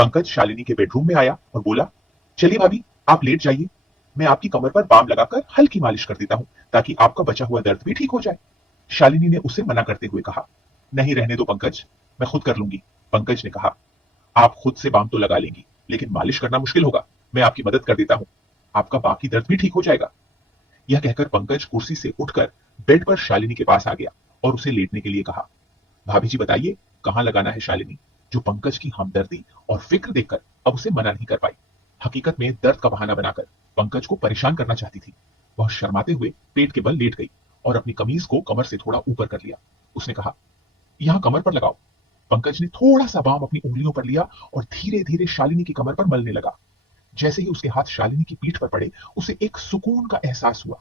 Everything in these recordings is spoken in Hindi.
पंकज शालिनी के बेडरूम में आया और बोला, चलिए भाभी, आप लेट जाइए, मैं आपकी कमर पर बाम लगाकर हल्की मालिश कर देता हूं ताकि आपका बचा हुआ दर्द भी ठीक हो जाए। शालिनी ने उसे मना करते हुए कहा, नहीं, रहने दो पंकज, मैं खुद कर लूंगी। पंकज ने कहा, आप खुद से बाम तो लगा लेंगी, लेकिन मालिश करना मुश्किल होगा, मैं आपकी मदद कर देता हूं, आपका बाकी दर्द भी ठीक हो जाएगा। यह कहकर पंकज कुर्सी से उठकर बेड पर शालिनी के पास आ गया और उसे लेटने के लिए कहा। भाभी जी बताइए, कहां लगाना है? शालिनी, जो पंकज की हमदर्दी और फिक्र देखकर अब उसे मना नहीं कर पाई। हकीकत में दर्द का बहाना बनाकर पंकज को परेशान करना चाहती थी। वह शर्माते हुए पेट के बल लेट गई और अपनी कमीज को कमर से थोड़ा ऊपर कर लिया। उसने कहा, यहां कमर पर लगाओ। पंकज ने थोड़ा सा बाम अपनी उंगलियों पर लिया और धीरे धीरे शालिनी की कमर पर मलने लगा। जैसे ही उसके हाथ शालिनी की पीठ पर पड़े, उसे एक सुकून का एहसास हुआ।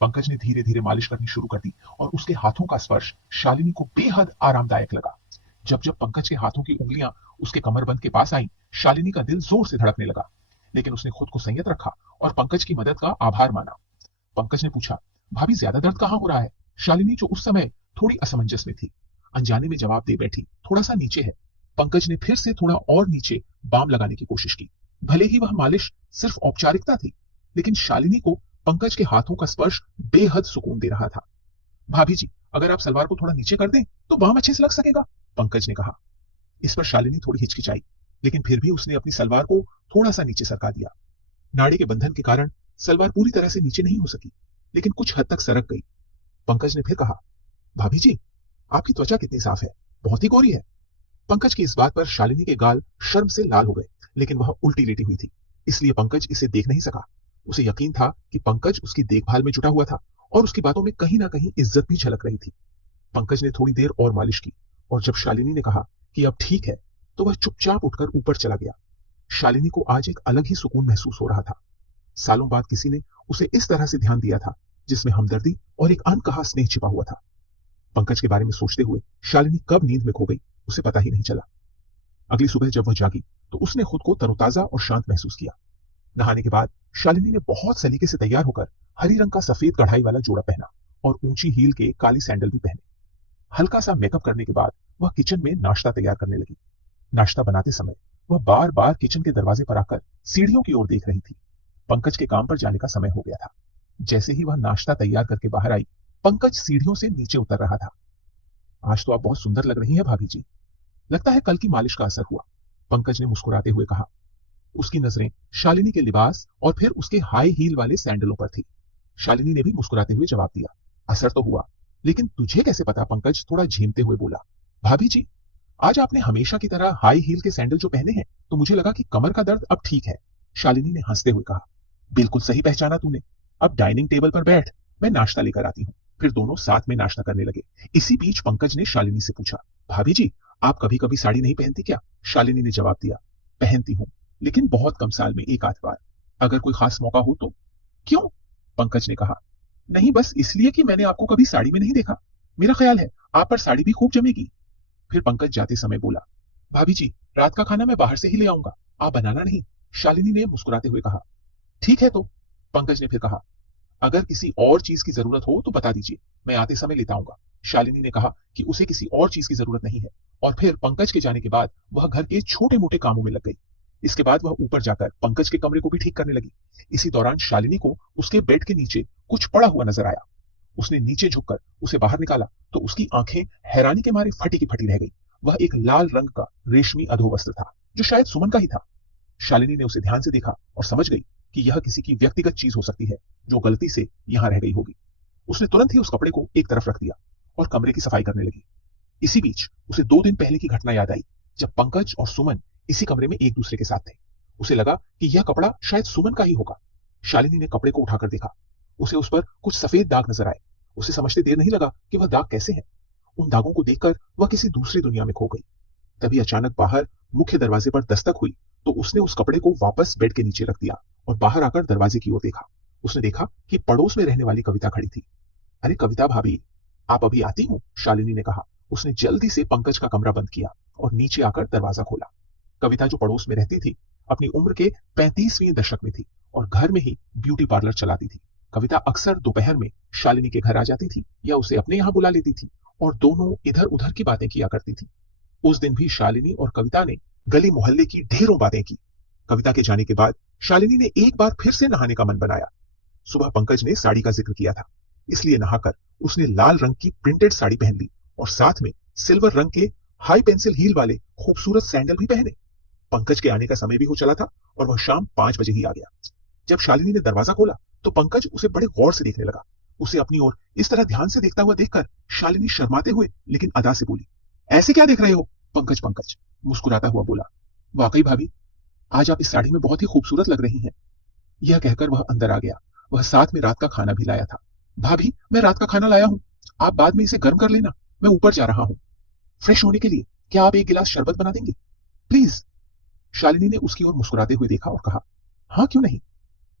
पंकज ने धीरे धीरे मालिश करनी शुरू कर दी और उसके हाथों का स्पर्श शालिनी को बेहद आरामदायक लगा। जब जब पंकज के हाथों की उंगलियां उसके कमरबंद के पास आईं, शालिनी का दिल जोर से धड़कने लगा, लेकिन उसने खुद को संयत रखा और पंकज की मदद का आभार माना। पंकज ने पूछा, भाभी ज्यादा दर्द कहां हो रहा है? शालिनी, जो उस समय थोड़ी असमंजस में थी, अनजाने में जवाब दे बैठी, थोड़ा सा नीचे है। पंकज ने फिर से थोड़ा और नीचे बाम लगाने की कोशिश की। भले ही वह मालिश सिर्फ औपचारिकता थी, लेकिन शालिनी को पंकज के हाथों का स्पर्श बेहद सुकून दे रहा था। भाभी जी, अगर आप सलवार को थोड़ा नीचे कर दें तो बाम अच्छे से लग सकेगा, पंकज ने कहा। इस पर शालिनी थोड़ी हिचकिचाई, लेकिन फिर भी उसने अपनी सलवार को थोड़ा सा नीचे सरका दिया। नाड़े के बंधन के कारण सलवार पूरी तरह से नीचे नहीं हो सकी, लेकिन कुछ हद तक सरक गई। पंकज ने फिर कहा, भाभी जी, आपकी त्वचा कितनी साफ है, बहुत ही गोरी है। पंकज की इस बात पर शालिनी के गाल शर्म से लाल हो गए, लेकिन वह उल्टी लेटी हुई थी, इसलिए पंकज इसे देख नहीं सका। उसे यकीन था कि पंकज उसकी देखभाल में जुटा हुआ था और उसकी बातों में कहीं ना कहीं इज्जत भी झलक रही थी। पंकज ने थोड़ी देर और मालिश की और जब शालिनी ने कहा कि अब ठीक है, तो वह चुपचाप उठकर ऊपर चला गया। शालिनी को आज एक अलग ही सुकून महसूस हो रहा था। सालों बाद किसी ने उसे इस तरह से ध्यान दिया था, जिसमें हमदर्दी और एक अनकहा स्नेह छिपा हुआ था। पंकज के बारे में सोचते हुए शालिनी कब नींद में खो गई, उसे पता ही नहीं चला। अगली सुबह जब वह जागी तो उसने खुद को तरोताजा और शांत महसूस किया। नहाने के बाद शालिनी ने बहुत सलीके से तैयार होकर हरी रंग का सफेद कढ़ाई वाला जोड़ा पहना और ऊंची हील के काली सैंडल भी पहने। हल्का सा मेकअप करने के बाद वह किचन में नाश्ता तैयार करने लगी। नाश्ता बनाते समय वह बार बार किचन के दरवाजे पर आकर सीढ़ियों की ओर देख रही थी। पंकज के काम पर जाने का समय हो गया था। जैसे ही वह नाश्ता तैयार करके बाहर आई, पंकज सीढ़ियों से नीचे उतर रहा था। आज तो आप बहुत सुंदर लग रही हैं भाभी जी, लगता है कल की मालिश का असर हुआ, पंकज ने मुस्कुराते हुए कहा। उसकी नजरें शालिनी के लिबास और फिर उसके हाई हील वाले सैंडलों पर थी। शालिनी ने भी मुस्कुराते हुए जवाब दिया, असर तो हुआ, लेकिन तुझे कैसे पता? पंकज थोड़ा झीमते हुए बोला। भाभी जी, आज आपने हमेशा की तरह हाई हील के सैंडल जो पहने हैं, तो मुझे लगा कि कमर का दर्द अब ठीक है, शालिनी ने हंसते हुए कहा। बिल्कुल सही पहचाना तूने। अब डाइनिंग टेबल पर बैठ, मैं नाश्ता लेकर आती हूँ। फिर दोनों साथ में नाश्ता करने लगे। इसी बीच पंकज ने शालिनी से पूछा, भाभी जी, आप कभी कभी साड़ी नहीं पहनती क्या? शालिनी ने जवाब दिया, पहनती हूँ, लेकिन बहुत कम, साल में एक आध बार, अगर कोई खास मौका हो तो। क्यों? पंकज ने कहा। नहीं, बस इसलिए कि मैंने आपको कभी साड़ी में नहीं देखा। मेरा ख्याल है आप पर साड़ी भी खूब जमेगी। फिर पंकज जाते समय बोला, भाभी जी, रात का खाना मैं बाहर से ही ले आऊंगा, आप बनाना नहीं, शालिनी ने मुस्कुराते हुए कहा। ठीक है तो, पंकज ने फिर कहा, अगर किसी और चीज की जरूरत हो तो बता दीजिए, मैं आते समय लेता आऊंगा। शालिनी ने कहा कि उसे किसी और चीज की जरूरत नहीं है और फिर पंकज के जाने के बाद वह घर के छोटे मोटे कामों में लग गई। इसके बाद वह ऊपर जाकर पंकज के कमरे को भी ठीक करने लगी। इसी दौरान शालिनी को उसके बेड के नीचे कुछ पड़ा हुआ नजर आया। उसने नीचे झुककर उसे बाहर निकाला तो उसकी आंखें हैरानी के मारे फटी की फटी रह गई। वह एक लाल रंग का रेशमी अधोवस्त्र था, जो शायद सुमन का ही था। शालिनी ने उसे ध्यान से देखा और समझ गई कि यह किसी की व्यक्तिगत चीज हो सकती है, जो गलती से यहां रह गई होगी। उसने तुरंत ही उस कपड़े को एक तरफ रख दिया और कमरे की सफाई करने लगी। इसी बीच उसे 2 दिन पहले की घटना याद आई, जब पंकज और सुमन इसी कमरे में एक दूसरे के साथ थे। उसे लगा कि यह कपड़ा शायद सुमन का ही होगा। शालिनी ने कपड़े को उठाकर देखा। उसे उस पर कुछ सफेद दाग नजर आए। उसे समझते देर नहीं लगा कि वह दाग कैसे हैं। उन दागों को देखकर वह किसी दूसरी दुनिया में खो गई। तभी अचानक बाहर मुख्य दरवाजे पर दस्तक हुई तो उसने उस कपड़े को वापस बेड के नीचे रख दिया और बाहर आकर दरवाजे की ओर देखा। उसने देखा कि पड़ोस में रहने वाली कविता खड़ी थी। अरे कविता भाभी, आप अभी आती हो? शालिनी ने कहा। उसने जल्दी से पंकज का कमरा बंद किया और नीचे आकर दरवाजा खोला। कविता, जो पड़ोस में रहती थी, अपनी उम्र के 35वें दशक में थी और घर में ही ब्यूटी पार्लर चलाती थी। कविता अक्सर दोपहर में शालिनी के घर आ जाती थी या उसे अपने यहां बुला लेती थी और दोनों इधर उधर की बातें किया करती थी। उस दिन भी शालिनी और कविता ने गली मोहल्ले की ढेरों बातें की। कविता के जाने के बाद शालिनी ने एक बार फिर से नहाने का मन बनाया। सुबह पंकज ने साड़ी का जिक्र किया था, इसलिए नहाकर उसने लाल रंग की प्रिंटेड साड़ी पहन ली और साथ में सिल्वर रंग के हाई पेंसिल हील वाले खूबसूरत सैंडल भी पहने। पंकज के आने का समय भी हो चला था और वह शाम 5 बजे ही आ गया। जब शालिनी ने दरवाजा खोला तो पंकज उसे बड़े गौर से देखने लगा। उसे अपनी ओर इस तरह ध्यान से देखता हुआ देखकर शालिनी शर्माते हुए लेकिन अदा से बोली, ऐसे क्या देख रहे हो? पंकज पंकज मुस्कुराता हुआ बोला, वाकई भाभी, आज आप इस साड़ी में बहुत ही खूबसूरत लग रही हैं। यह कहकर वह अंदर आ गया। वह साथ में रात का खाना भी लाया था। भाभी, मैं रात का खाना लाया हूं, आप बाद में इसे गर्म कर लेना, मैं ऊपर जा रहा हूं फ्रेश होने के लिए। क्या आप एक गिलास शरबत बना देंगे प्लीज? शालिनी ने उसकी ओर मुस्कुराते हुए देखा और कहा, हाँ क्यों नहीं।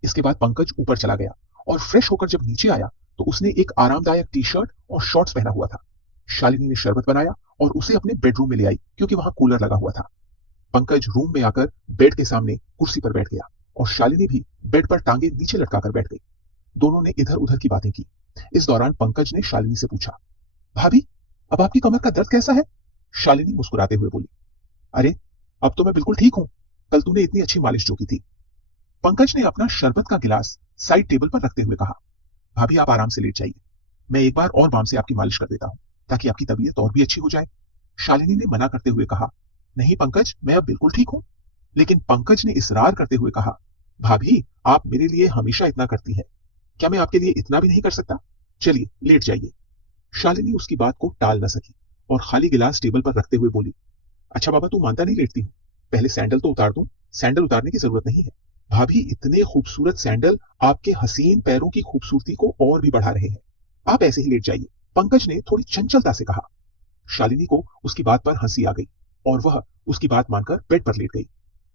इसके बाद पंकज ऊपर चला गया और फ्रेश होकर जब नीचे आया तो उसने एक आरामदायक टी शर्ट और शॉर्ट्स पहना हुआ था। शालिनी ने शरबत बनाया और उसे अपने बेडरूम में ले आई क्योंकि वहां कूलर लगा हुआ था। पंकज रूम में आकर बेड के सामने कुर्सी पर बैठ गया और शालिनी भी बेड पर टांगे नीचे लटकाकर बैठ गई। दोनों ने इधर उधर की बातें की। इस दौरान पंकज ने शालिनी से पूछा, भाभी, अब आपकी कमर का दर्द कैसा है? शालिनी मुस्कुराते हुए बोली, अरे अब तो मैं बिल्कुल ठीक हूं, कल तूने इतनी अच्छी मालिश जो की थी। पंकज ने अपना शरबत का गिलास साइड टेबल पर रखते हुए कहा, भाभी आप आराम से लेट जाइए, मैं एक बार और बाम से आपकी मालिश कर देता हूं ताकि आपकी तबीयत और भी अच्छी हो जाए। शालिनी ने मना करते हुए कहा, नहीं पंकज, मैं अब बिल्कुल ठीक हूं। लेकिन पंकज ने इसरार करते हुए कहा, भाभी आप मेरे लिए हमेशा इतना करती है, क्या मैं आपके लिए इतना भी नहीं कर सकता? चलिए लेट जाइए। शालिनी उसकी बात को टाल न सकी और खाली गिलास टेबल पर रखते हुए बोली, अच्छा बाबा, तू मानता नहीं लेटती हूँ, पहले सैंडल तो उतार दूं। सैंडल उतारने की जरूरत नहीं है भाभी, इतने खूबसूरत सैंडल आपके हसीन पैरों की खूबसूरती को और भी बढ़ा रहे हैं, आप ऐसे ही लेट जाइए, पंकज ने थोड़ी चंचलता से कहा। शालिनी को उसकी बात पर हंसी आ गई और वह उसकी बात मानकर बेड पर लेट गई।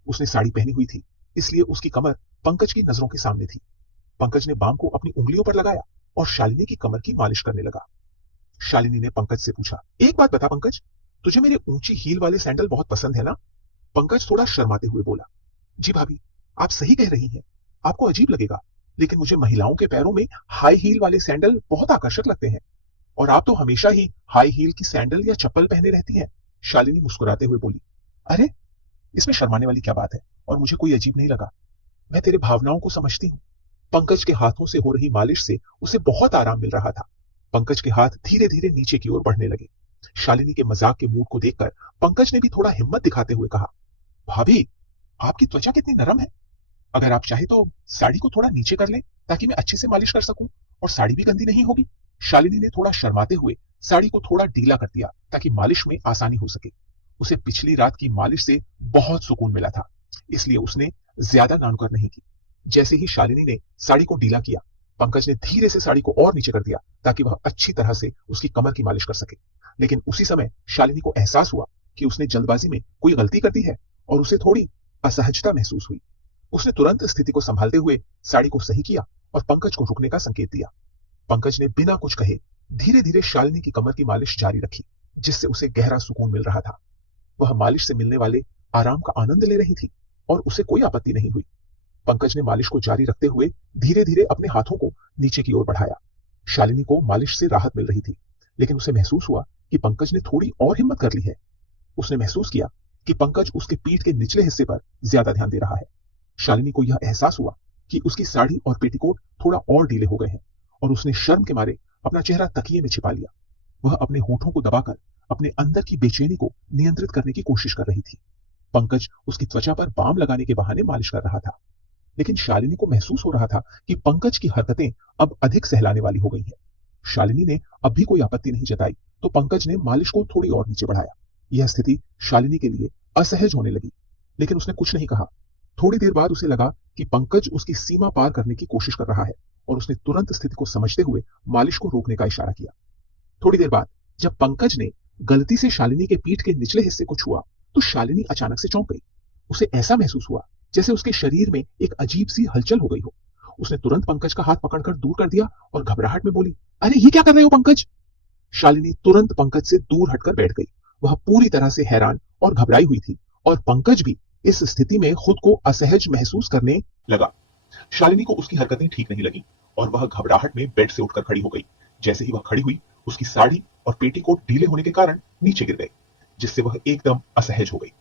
उसने साड़ी पहनी हुई थी, इसलिए उसकी कमर पंकज की नजरों के सामने थी। पंकज ने बाम को अपनी उंगलियों पर लगाया और शालिनी की कमर की मालिश करने लगा। शालिनी ने पंकज से पूछा, एक बात बता पंकज, तुझे मेरे ऊंची हील वाले सैंडल बहुत पसंद है ना? पंकज थोड़ा शर्माते हुए बोला, जी भाभी, आप सही कह रही हैं, आपको अजीब लगेगा, लेकिन मुझे महिलाओं के पैरों में हाई हील वाले सैंडल बहुत आकर्षक लगते हैं और आप तो हमेशा ही हाई हील की सैंडल या चप्पल पहने रहती हैं। शालिनी मुस्कुराते हुए बोली, अरे इसमें शर्माने वाली क्या बात है, और मुझे कोई अजीब नहीं लगा, मैं तेरे भावनाओं को समझती हूँ। पंकज के हाथों से हो रही मालिश से उसे बहुत आराम मिल रहा था। पंकज के हाथ धीरे धीरे नीचे की ओर बढ़ने लगे। शालिनी के मजाक के मूड को देखकर पंकज ने भी थोड़ा हिम्मत दिखाते हुए कहा, भाभी आपकी त्वचा कितनी नरम है, अगर आप चाहे तो साड़ी को थोड़ा नीचे कर लें ताकि मैं अच्छे से मालिश कर सकूं और साड़ी भी गंदी नहीं होगी। शालिनी ने थोड़ा शर्माते हुए साड़ी को थोड़ा ढीला कर दिया ताकि मालिश में आसानी हो सके। उसे पिछली रात की मालिश से बहुत सुकून मिला था, इसलिए उसने ज्यादा नानुकर नहीं की। जैसे ही शालिनी ने साड़ी को ढीला किया, पंकज ने धीरे से साड़ी को और नीचे कर दिया ताकि वह अच्छी तरह से उसकी कमर की मालिश कर सके। लेकिन उसी समय शालिनी को एहसास हुआ कि उसने जल्दबाजी में कोई गलती कर दी है और उसे थोड़ी असहजता महसूस हुई। उसने तुरंत स्थिति को संभालते हुए साड़ी को सही किया और पंकज को रुकने का संकेत दिया। पंकज ने बिना कुछ कहे धीरे धीरे शालिनी की कमर की मालिश जारी रखी, जिससे उसे गहरा सुकून मिल रहा था। वह मालिश से मिलने वाले आराम का आनंद ले रही थी और उसे कोई आपत्ति नहीं हुई। पंकज ने मालिश को जारी रखते हुए धीरे धीरे अपने हाथों को नीचे की ओर बढ़ाया। शालिनी को मालिश से राहत मिल रही थी, लेकिन उसे महसूस हुआ कि पंकज ने थोड़ी और हिम्मत कर ली है। उसने महसूस किया कि पंकज उसके पीठ के निचले हिस्से पर ज्यादा ध्यान दे रहा है। शालिनी को यह एहसास हुआ कि उसकी साड़ी और पेटीकोट थोड़ा और ढीले हो गए हैं और उसने शर्म के मारे अपना चेहरा तकिए में छिपा लिया। वह अपने होठों को दबाकर अपने अंदर की बेचैनी को नियंत्रित करने की कोशिश कर रही थी। पंकज उसकी त्वचा पर बाम लगाने के बहाने मालिश कर रहा था, लेकिन शालिनी को महसूस हो रहा था कि पंकज की हरकतें अब अधिक सहलाने वाली हो गई हैं। शालिनी ने अब भी कोई आपत्ति नहीं जताई तो पंकज ने मालिश को थोड़ी और नीचे बढ़ाया। यह स्थिति शालिनी के लिए असहज होने लगी, लेकिन उसने कुछ नहीं कहा। थोड़ी देर बाद उसे लगा कि पंकज उसकी सीमा पार करने की कोशिश कर रहा है और उसने तुरंत स्थिति को समझते हुए मालिश को रोकने का इशारा किया। थोड़ी देर बाद जब पंकज ने गलती से शालिनी के पीठ के निचले हिस्से को छुआ तो शालिनी अचानक से चौंक गई। उसे ऐसा महसूस हुआ जैसे उसके शरीर में एक अजीब सी हलचल हो गई हो। उसने तुरंत पंकज का हाथ पकड़कर दूर कर दिया और घबराहट में बोली, अरे ये क्या कर रहे हो पंकज? शालिनी तुरंत पंकज से दूर हटकर बैठ गई। वह पूरी तरह से हैरान और घबराई हुई थी और पंकज भी इस स्थिति में खुद को असहज महसूस करने लगा। शालिनी को उसकी हरकतें ठीक नहीं लगी और वह घबराहट में बेड से उठकर खड़ी हो गई। जैसे ही वह खड़ी हुई, उसकी साड़ी और पेटीकोट ढीले होने के कारण नीचे गिर गए, जिससे वह एकदम असहज हो गई।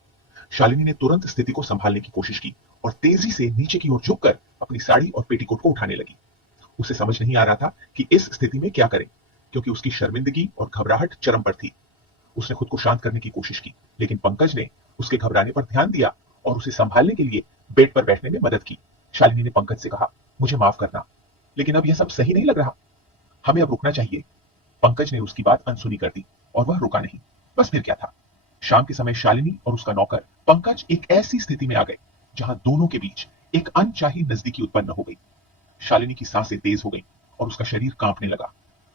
शालिनी ने तुरंत स्थिति को संभालने की कोशिश की और तेजी से नीचे की ओर झुककर अपनी साड़ी और पेटीकोट को उठाने लगी। उसे समझ नहीं आ रहा था कि इस स्थिति में क्या करे, क्योंकि उसकी शर्मिंदगी और घबराहट चरम पर थी। उसने खुद को शांत करने की कोशिश की, लेकिन पंकज ने उसके घबराने पर ध्यान दिया और उसे संभालने के लिए बेड पर बैठने में मदद की। शालिनी ने पंकज से कहा, मुझे माफ करना, लेकिन अब यह सब सही नहीं लग रहा, हमें अब रुकना चाहिए। पंकज ने उसकी बात अनसुनी कर दी और वह रुका नहीं। बस फिर क्या था। शाम के समय शालिनी और उसका नौकर पंकज एक ऐसी स्थिति में आ गए जहां दोनों के बीच एक अनचाही नजदीकी उत्पन्न हो गई। शालिनी की सांसें तेज हो गई और उसका शरीर कांपने लगा।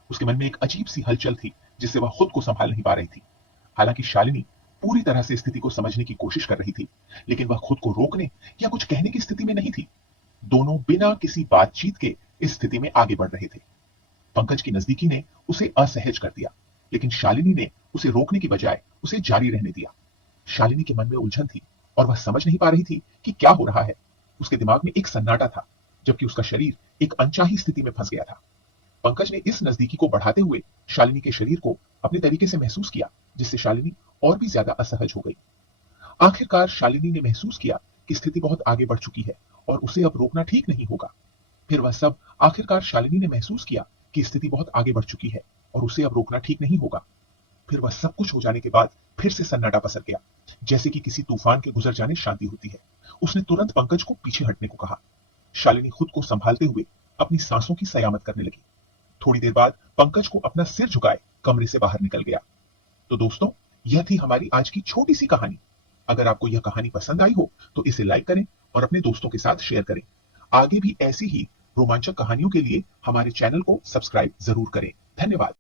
उसके मन में एक अजीब सी हलचल थी जिससे वह खुद को संभाल नहीं पा रही थी। हालांकि शालिनी पूरी तरह से स्थिति को समझने की कोशिश कर रही थी, लेकिन वह खुद को रोकने या कुछ कहने की स्थिति में नहीं थी। दोनों बिना किसी बातचीत के इस स्थिति में आगे बढ़ रहे थे। पंकज की नजदीकी ने उसे असहज कर दिया, लेकिन शालिनी ने उसे रोकने की बजाय उसे जारी रहने दिया। शालिनी के मन में उलझन थी और वह समझ नहीं पा रही थी कि क्या हो रहा है। उसके दिमाग में एक सन्नाटा था, जबकि उसका शरीर एक अनचाही स्थिति में फंस गया था। पंकज ने इस नजदीकी को बढ़ाते हुए शालिनी के शरीर को अपने तरीके से महसूस किया, जिससे शालिनी और भी ज्यादा असहज हो गई। आखिरकार शालिनी ने महसूस किया कि स्थिति बहुत आगे बढ़ चुकी है और उसे अब रोकना ठीक नहीं होगा। फिर वह सब आखिरकार शालिनी ने महसूस किया कि स्थिति बहुत आगे बढ़ चुकी है और उसे अब रोकना ठीक नहीं होगा। फिर वह सब कुछ हो जाने के बाद फिर से सन्नाटा पसर गया, जैसे कि किसी तूफान के गुजर जाने शांति होती है। उसने तुरंत पंकज को पीछे हटने को कहा। शालिनी खुद को संभालते हुए अपनी सांसों की सयामत करने लगी। थोड़ी देर बाद पंकज को अपना सिर झुकाए कमरे से बाहर निकल गया। तो दोस्तों, यह थी हमारी आज की छोटी सी कहानी। अगर आपको यह कहानी पसंद आई हो तो इसे लाइक करें और अपने दोस्तों के साथ शेयर करें। आगे भी ऐसी ही रोमांचक कहानियों के लिए हमारे चैनल को सब्सक्राइब जरूर करें। धन्यवाद।